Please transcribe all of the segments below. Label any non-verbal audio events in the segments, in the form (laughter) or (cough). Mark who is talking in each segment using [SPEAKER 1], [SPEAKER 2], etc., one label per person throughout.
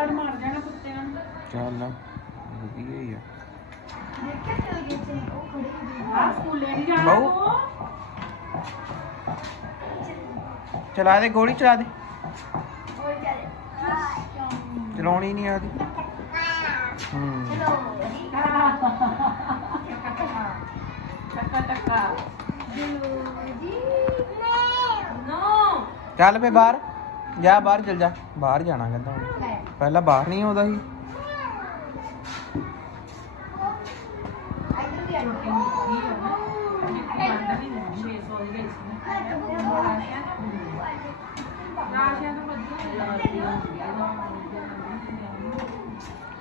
[SPEAKER 1] ਲੜ ਮਾਰ ਜਾਣਾ ਕੁੱਤਿਆਂ ਨੂੰ
[SPEAKER 2] ਚੱਲ ਵਧੀਆ ਹੀ ਆ।
[SPEAKER 1] ਆ। ਸਕੂਲੇ ਨਹੀਂ ਜਾਣਾ
[SPEAKER 2] ਬਾਊ।
[SPEAKER 1] ਤੂੰ?
[SPEAKER 2] ਚਲਾ ਦੇ ਗੋਲੀ ਚਲਾ ਦੇ। ਚਲਾਉਣੀ ਨਹੀਂ ਆਦੀ। ਹੂੰ
[SPEAKER 1] ਟੱਕਾ ਟੱਕਾ। ਨੋ।
[SPEAKER 2] ਚੱਲ ਫੇ ਬਾਹਰ ਜਾ ਬਾਹਰ ਚੱਲ ਜਾ। ਬਾਹਰ ਜਾਣਾ ਕਹਿੰਦਾ। ਹੁਣ ਪਹਿਲਾਂ ਬਾਹਰ ਨਹੀਂ ਆਉਂਦਾ ਸੀ।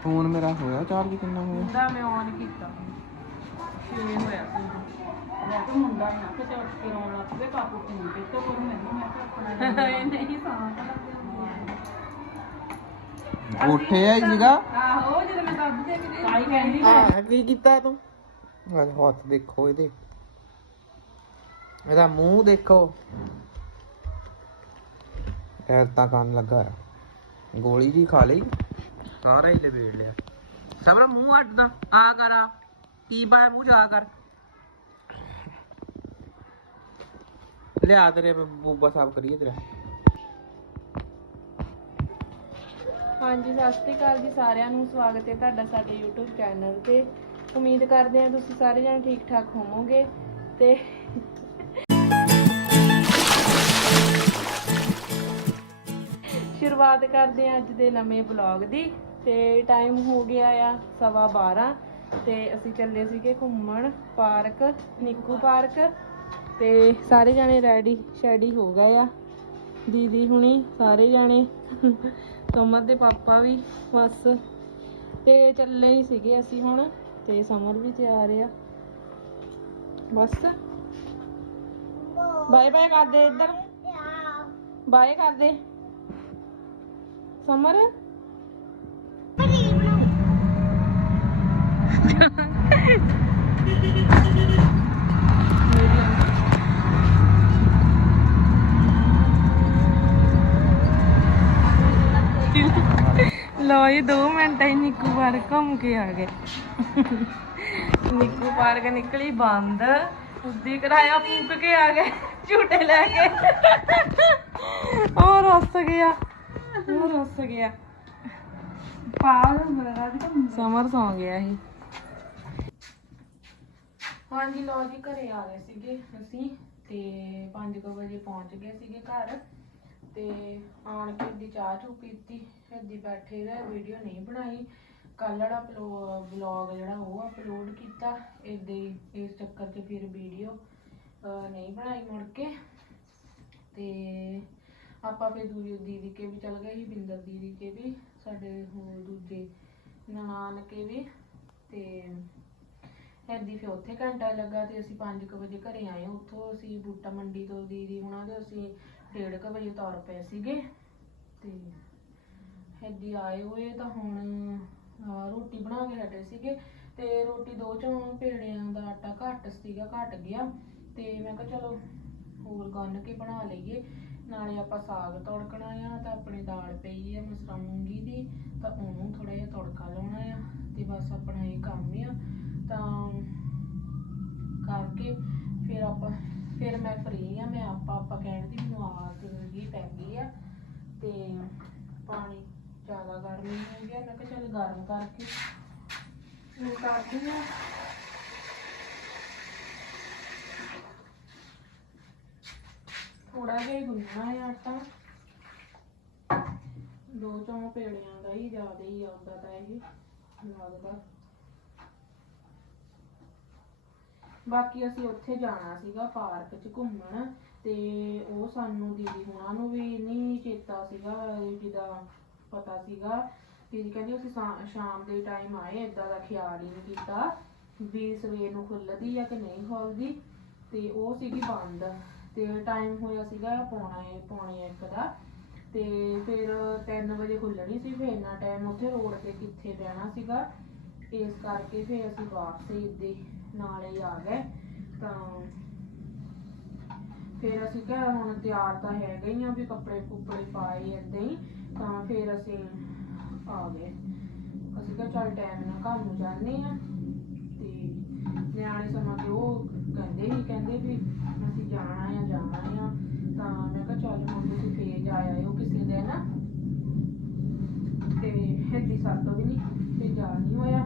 [SPEAKER 2] ਫੋਨ ਮੇਰਾ ਹੋਇਆ ਚਾਰਜ ਕਿੰਨਾ ਹੋਇਆ?
[SPEAKER 1] ਮੁੰਡਾ ਮੈਂ ਔਨ ਕੀਤਾ। ਛੇ ਹੋਇਆ ਸੀ। ਮੈਂ ਤਾਂ ਮੁੰਡਾ ਨਾ ਕਿ ਚੱਲ ਕੇ ਰੋਣ ਲੱਗ ਪਏ ਕਾਪੂ ਫੋਨ ਤੇ ਤੋਂ ਮੈਨੂੰ ਮੈਂ ਤਾਂ ਆਪਣਾ (laughs) ਇਹ ਨਹੀਂ ਸਾਹ
[SPEAKER 2] ਉੱਠੇ ਆ ਸੀਗਾ
[SPEAKER 1] ਆਹੋ ਜਦੋਂ ਮੈਂ ਦੱਬ ਦੇ ਕਿ ਸਾਈ ਕਹਿੰਦੀ
[SPEAKER 2] ਆ। ਕੀ ਕੀਤਾ ਤੂੰ? ਆ ਹੱਥ ਦੇਖੋ ਇਹਦੇ। ਇਹਦਾ ਮੂੰਹ ਦੇਖੋ। ਐਰ ਤਾਂ ਕੰਨ ਲੱਗਾ ਆ। ਗੋਲੀ ਜੀ ਖਾ ਲਈ। ਸਾਰਾ ਹੀ ਲਵੇੜ ਲਿਆ। ਸਬਰਾ ਮੂੰਹ ਅੱਡਦਾ ਆ ਕਰ ਆ। ਕੀ ਪਾਇਆ ਮੂੰਹ ਜਾ ਕਰ। ਲਿਆ ਤੇਰੇ ਬੂਬਾ ਸਾਫ਼ ਕਰੀਏ ਤੇਰਾ।
[SPEAKER 3] ਹਾਂਜੀ, ਸਤਿ ਸ਼੍ਰੀ ਅਕਾਲ ਜੀ ਸਾਰਿਆਂ ਨੂੰ। ਸਵਾਗਤ ਹੈ ਤੁਹਾਡਾ ਸਾਡੇ YouTube ਚੈਨਲ ਤੇ। ਉਮੀਦ ਕਰਦੇ ਹਾਂ ਤੁਸੀਂ ਸਾਰੇ ਜਣੇ ਠੀਕ ਠਾਕ ਹੋਵੋਗੇ ਤੇ ਸ਼ੁਰੂਆਤ ਕਰਦੇ ਹਾਂ ਅੱਜ ਦੇ ਨਵੇਂ ਬਲੌਗ ਦੀ। ਤੇ ਟਾਈਮ ਹੋ ਗਿਆ ਆ ਸਵਾ 12 ਤੇ ਅਸੀਂ ਚੱਲੇ ਸੀਗੇ ਘੁੰਮਣ ਪਾਰਕ, ਨਿੱਕੂ ਪਾਰਕ ਤੇ ਸਾਰੇ ਜਣੇ ਰੈਡੀ ਸ਼ੈਡੀ ਹੋ ਗਏ ਆ। ਦੀਦੀ ਹੁਣੀ ਸਾਰੇ ਜਾਣੇ, ਸਮਰ ਦੇ ਪਾਪਾ ਵੀ ਬਸ। ਤੇ ਚੱਲੇ ਹੀ ਸੀਗੇ ਅਸੀਂ ਹੁਣ, ਤੇ ਸਮਰ ਵੀ ਤਿਆਰ ਆ। ਬਸ। ਬਾਏ ਬਾਏ ਕਰ ਦੇ ਇੱਧਰ। ਬਾਏ ਕਰ ਦੇ ਸਮਰ ਲੋ ਇਹ 2 ਮਿੰਟ ਹੀ ਨਿੱਕੂ ਪਾਰਕ ਘੁੰਮ ਕੇ ਆ ਗਏ। ਨਿੱਕੂ ਪਾਰਕ ਨਿਕਲੀ ਬੰਦ ਉਦੀ ਕਰਾਇਆ ਫੂਕ ਕੇ ਆ ਗਏ ਝੂਟੇ ਲੈ ਕੇ। ਉਹ ਰੁੱਸ ਗਿਆ ਉਹ ਰੁੱਸ ਗਿਆ। ਪਾਲ ਮਰਾ ਦੀ ਸਮਰ ਸੌਂ ਗਿਆ ਸੀ। ਹਾਂਜੀ ਲੋ ਜੀ ਘਰੇ ਆ ਗਏ ਸੀਗੇ ਅਸੀਂ ਤੇ 5 ਵਜੇ ਪਹੁੰਚ ਗਏ ਸੀਗੇ ਘਰ। ਤੇ ਆਣ ਕੇ ਦੀ ਚਾਹ ਚੂ ਪੀਤੀ ਇੱਦੀ ਬੈਠੇ ਰਹੇ ਵੀਡੀਓ ਨਹੀਂ ਬਣਾਈ। ਕੱਲ ਵਾਲਾ ਵਲੌਗ ਜਿਹੜਾ ਉਹ ਅਪਲੋਡ ਕੀਤਾ ਏਦਾਂ ਹੀ ਇਸ ਚੱਕਰ 'ਚ ਫਿਰ ਵੀਡੀਓ ਨਹੀਂ ਬਣਾਈ ਮੁੜ ਕੇ। ਤੇ ਆਪਾਂ ਫਿਰ ਦੂਜੀ ਦੀਦੀ ਕੇ ਵੀ ਚਲ ਗਏ ਸੀ, ਬਿੰਦਰ ਦੀਦੀ ਕੇ ਵੀ, ਸਾਡੇ ਹੋਰ ਦੂਜੇ ਨਨਾਣ ਕੇ ਵੀ। ਤੇ ਐਦੀ ਫਿਰ ਉੱਥੇ ਘੰਟਾ ਲੱਗਾ ਤੇ ਅਸੀਂ 5 ਵਜੇ ਘਰੇ ਆਏ। ਉੱਥੋਂ ਅਸੀਂ ਬੂਟਾ ਮੰਡੀ ਤੋਂ ਦੀਦੀ ਹੁਣਾਂ ਦੇ ਅਸੀਂ ਡੇਢ ਕੁ ਵਜੇ ਤੁਰ ਪਏ ਸੀਗੇ ਤੇ ਐਦੀ ਆਏ ਹੋਏ ਤਾਂ ਹੁਣ ਅਹ, ਰੋਟੀ ਬਣਾ ਕੇ ਹਟੇ ਸੀਗੇ ਤੇ ਰੋਟੀ ਦੋ ਚੋਂ ਪੇੜਿਆਂ ਦਾ ਆਟਾ ਘੱਟ ਸੀਗਾ ਘਟ ਗਿਆ ਤੇ ਮੈਂ ਕਿਹਾ ਚਲੋ ਹੋਰ ਗੰਨ ਕੇ ਬਣਾ ਲਈਏ। ਨਾਲੇ ਆਪਾਂ ਸਾਗ ਤੜਕਣਾ ਆ ਤਾਂ ਆਪਣੇ ਦਾਲ ਪਈ ਆ ਮਸਰਾ ਮੂੰਗੀ ਦੀ ਤਾਂ ਉਹਨੂੰ ਥੋੜਾ ਜਿਹਾ ਤੜਕਾ ਲਾਉਣਾ ਆ ਤੇ ਬਸ ਆਪਣਾ ਇਹ ਕੰਮ ਆ। ਤਾਂ ਕਰਕੇ ਫਿਰ ਆਪਾਂ ਫਿਰ ਮੈਂ ਫ੍ਰੀ ਆ ਮੈਂ ਆਪਾਂ ਆਪਾਂ ਕਹਿਣ ਦੀ ਮੈਨੂੰ ਪੈ ਗਈ ਆ ਤੇ ਪਾਣੀ ਜ਼ਿਆਦਾ ਗਰਮ ਹੋ ਗਿਆ ਮੈਂ ਕਿਹਾ ਚੱਲ ਗਰਮ ਕਰਕੇ ਮੈਂ ਕਰਦੀ ਆ। ਥੋੜਾ ਜਿਹਾ ਗੁੰਨਣਾ ਹੈ ਆਟਾ। ਦੋ ਚੌਂ ਪੇੜਿਆਂ ਦਾ ਹੀ ਜ਼ਿਆਦਾ ਹੀ ਆਉਂਦਾ ਤਾਂ ਇਹ ਲੱਗਦਾ। ਬਾਕੀ ਅਸੀਂ ਉੱਥੇ ਜਾਣਾ ਸੀਗਾ, ਪਾਰਕ 'ਚ ਘੁੰਮਣ। ਤੇ ਉਹ ਸਾਨੂੰ ਦੀਦੀ ਹੁਣਾਂ ਨੂੰ ਵੀ ਨਹੀਂ ਚੇਤਾ ਸੀਗਾ ਜਿਹਦਾ ਪਤਾ ਸੀਗਾ। ਦੀਦੀ ਕਹਿੰਦੀ ਅਸੀਂ ਸ਼ਾ- ਸ਼ਾਮ ਦੇ ਟਾਈਮ ਆਏ, ਏਦਾਂ ਦਾ ਖਿਆਲ ਹੀ ਨਹੀਂ ਕੀਤਾ ਵੀ ਸਵੇਰ ਨੂੰ ਖੁੱਲਦੀ ਆ ਕਿ ਨਹੀਂ ਖੁੱਲਦੀ। ਤੇ ਉਹ ਸੀਗੀ ਬੰਦ ਤੇ ਟਾਈਮ ਹੋਇਆ ਸੀਗਾ ਪੌਣੇ ਪੌਣੇ ਇੱਕ ਦਾ। ਤੇ ਫਿਰ 3 ਵਜੇ ਖੁੱਲਣੀ ਸੀ, ਫਿਰ ਇੰਨਾ ਟਾਈਮ ਉੱਥੇ ਰੋਡ ਤੇ ਕਿੱਥੇ ਰਹਿਣਾ ਸੀਗਾ। ਇਸ ਕਰਕੇ ਫਿਰ ਅਸੀਂ ਵਾਪਸ ਹੀ ਇੱਦੇ ਨਾਲੇ ਆ ਗਏ। ਤਾਂ ਫਿਰ ਅਸੀਂ ਕਿਹਾ ਹੁਣ ਤਿਆਰ ਤਾਂ ਹੈਗੇ ਹੀ ਆ ਵੀ ਕੱਪੜੇ ਕੁੱਪੜੇ ਪਾਏ ਏਦਾਂ ਹੀ, ਤਾਂ ਫਿਰ ਅਸੀਂ ਆ ਗਏ। ਅਸੀਂ ਕਿਹਾ ਚੱਲ ਟਾਈਮ ਨਾਲ ਘਰ ਨੂੰ ਜਾਂਦੇ ਆ ਤੇ ਨਿਆਣੇ ਸਮਾਂ ਤੇ ਉਹ ਕਹਿੰਦੇ ਹੀ ਕਹਿੰਦੇ ਵੀ ਅਸੀਂ ਜਾਣਾ ਆ ਜਾਣਾ ਆ। ਤਾਂ ਮੈਂ ਕਿਹਾ ਚੱਲ ਹੁਣ ਤੁਸੀਂ ਫੇਰ ਜਾ ਆਇਓ ਕਿਸੇ ਦਿਨ। ਤੇ ਹੈਦੀ ਸਾਤੋਂ ਵੀ ਨਹੀਂ ਤੇ ਜਾ ਨਹੀਂ ਹੋਇਆ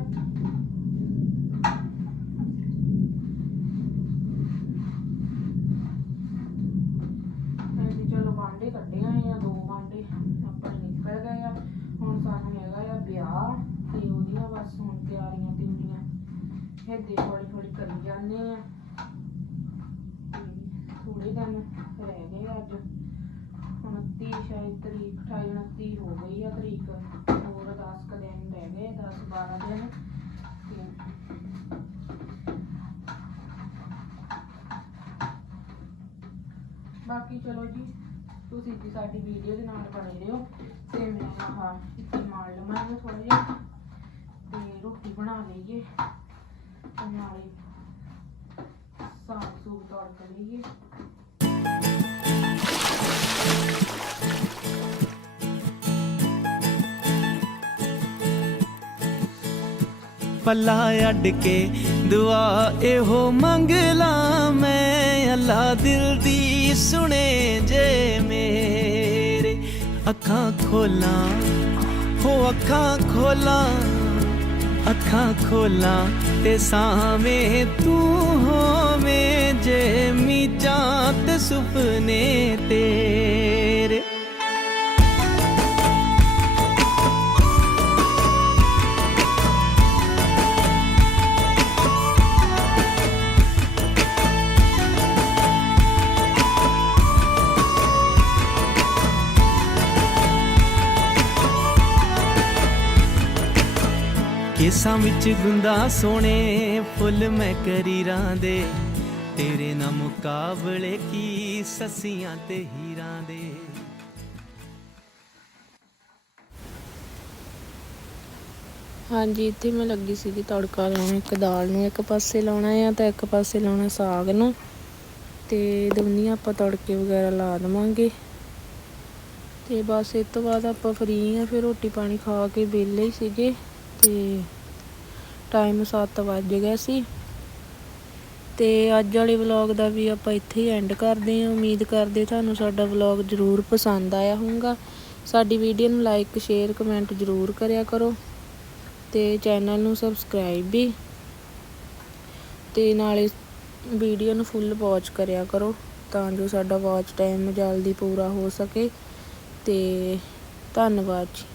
[SPEAKER 3] ਅਸੀਂ ਚਲੋ ਬਾਂਡੇ ਕੱਢੇ ਆਏ ਆ ਦੋ ਬਾਂਡੇ ਆਪਣੇ ਨਿਕਲ ਗਏ ਆ ਹੁਣ ਸਾਨੂੰ ਹੈਗਾ ਆ ਵਿਆਹ ਤੇ ਉਹਦੀਆਂ ਬਸ ਹੁਣ ਤਿਆਰੀਆਂ ਤਿਉਰੀਆਂ ਹੈਦੇ ਥੋੜੀ ਥੋੜੀ ਕਰੀ ਜਾਂਦੇ ਆ ਤੇ ਥੋੜੇ ਦਿਨ ਰਹਿ ਗਏ ਆ ਅੱਜ 29 ਸ਼ਾਇਦ ਤਰੀਕ 28 29 ਹੋ ਗਈ ਆ ਤਰੀਕ। ਹੋਰ 10 ਕੁ ਦਿਨ ਰਹਿ ਗਏ 10 12 ਦਿਨ। ਬਾਕੀ ਚਲੋ ਜੀ, ਤੁਸੀਂ ਵੀ ਸਾਡੀ ਵੀਡੀਓ ਦੇ ਨਾਲ ਬਣੇ ਰਹੋ। ਤੇ ਮੈਂ ਆਹ ਇੱਥੇ ਮਾਰ ਲਵਾਂਗਾ ਥੋੜਾ ਜਿਹਾ ਤੇ ਰੋਟੀ ਬਣਾ ਲਈਏ। ਤੇ ਨਾਲੇ ਸਾਗ ਸੂਗ ਤੜਕ ਲਈਏ।
[SPEAKER 4] ਪੱਲਾ ਅੱਡ ਕੇ ਦੁਆ ਇਹੋ ਮੰਗ ਲਾ ਮੈਂ, ਅੱਲਾ ਦਿਲ ਦੀ ਸੁਣੇ ਜੇ ਮੇਰੇ। ਅੱਖਾਂ ਖੋਲਾਂ, ਹੋ ਅੱਖਾਂ ਖੋਲਾਂ ਅੱਖਾਂ ਖੋਲਾਂ ਤੇ ਸਾਵੇਂ ਤੂੰ ਹੋਵੇਂ ਜੇ ਮੀਚਾਂ ਤੇ ਸੁਪਨੇ ਤੇਰੇ। ਕੇਸਾਂ ਵਿੱਚ ਗੁੰਦਾ ਸੋਹਣੇ ਫੁੱਲ ਮੈਂ ਕਰੀਰਾਂ ਦੇ। ਤੇਰੇ ਨਾਲ ਮੁਕਾਬਲੇ ਕੀ ਸੱਸੀਆਂ ਤੇ ਹੀਰਾਂ ਦੇ।
[SPEAKER 3] ਹਾਂਜੀ, ਇੱਥੇ ਮੈਂ ਲੱਗੀ ਸੀਗੀ ਤੜਕਾ ਲਾਉਣਾ, ਇੱਕ ਦਾਲ ਨੂੰ ਇੱਕ ਪਾਸੇ ਲਾਉਣਾ ਆ ਤਾਂ ਇੱਕ ਪਾਸੇ ਲਾਉਣਾ ਸਾਗ ਨੂੰ। ਤੇ ਦੋਨੀਆਂ ਆਪਾਂ ਤੜਕੇ ਵਗੈਰਾ ਲਾ ਦਵਾਂਗੇ। ਤੇ ਬਸ, ਇਸ ਤੋਂ ਬਾਅਦ ਆਪਾਂ ਫਰੀ ਆ, ਫਿਰ ਰੋਟੀ ਪਾਣੀ ਖਾ ਕੇ ਵਿਹਲੇ ਹੀ ਸੀਗੇ। ਤੇ ਟਾਈਮ 7 ਵੱਜ ਗਿਆ ਸੀ। ਤੇ ਅੱਜ ਵਾਲੇ ਵਲੌਗ ਦਾ ਵੀ ਆਪਾਂ ਇੱਥੇ ਹੀ ਐਂਡ ਕਰਦੇ ਹਾਂ। ਉਮੀਦ ਕਰਦੇ ਤੁਹਾਨੂੰ ਸਾਡਾ ਵਲੌਗ ਜ਼ਰੂਰ ਪਸੰਦ ਆਇਆ ਹੋਊਗਾ। ਸਾਡੀ ਵੀਡੀਓ ਨੂੰ ਲਾਈਕ ਸ਼ੇਅਰ ਕਮੈਂਟ ਜ਼ਰੂਰ ਕਰਿਆ ਕਰੋ। ਤੇ ਚੈਨਲ ਨੂੰ ਸਬਸਕ੍ਰਾਈਬ ਵੀ। ਤੇ ਨਾਲੇ ਵੀਡੀਓ ਨੂੰ ਫੁੱਲ ਵਾਚ ਕਰਿਆ ਕਰੋ ਤਾਂ ਜੋ ਸਾਡਾ ਵਾਚ ਟਾਈਮ ਜਲਦੀ ਪੂਰਾ ਹੋ ਸਕੇ। ਤੇ ਧੰਨਵਾਦ ਜੀ।